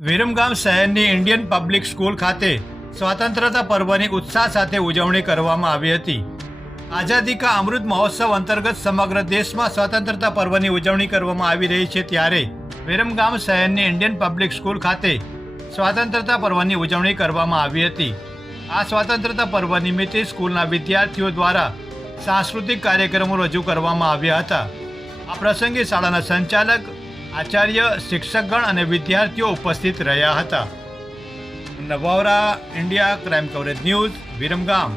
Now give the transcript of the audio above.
વિરમગામ શહેરની Indian public school ખાતે સ્વતંત્રતા પર્વની ઉત્સાહ સાથે ઉજવણી કરવામાં આવી હતી। આઝાદી કા અમૃત મહોત્સવ અંતર્ગત સમગ્ર દેશમાં સ્વતંત્રતા પર્વની ઉજવણી કરવામાં આવી રહી છે, ત્યારે વિરમગામ શહેરની ઇન્ડિયન પબ્લિક સ્કૂલ ખાતે સ્વતંત્રતા પર્વની ઉજવણી કરવામાં આવી હતી। આ સ્વતંત્રતા પર્વ નિમિત્તે સ્કૂલના વિદ્યાર્થીઓ દ્વારા સાંસ્કૃતિક કાર્યક્રમો રજૂ કરવામાં આવ્યા હતા। આ પ્રસંગે શાળાના સંચાલક, આચાર્ય, શિક્ષકગણ અને વિદ્યાર્થીઓ ઉપસ્થિત રહ્યા હતા। નવાવરા India crime coverage news, Viramgam.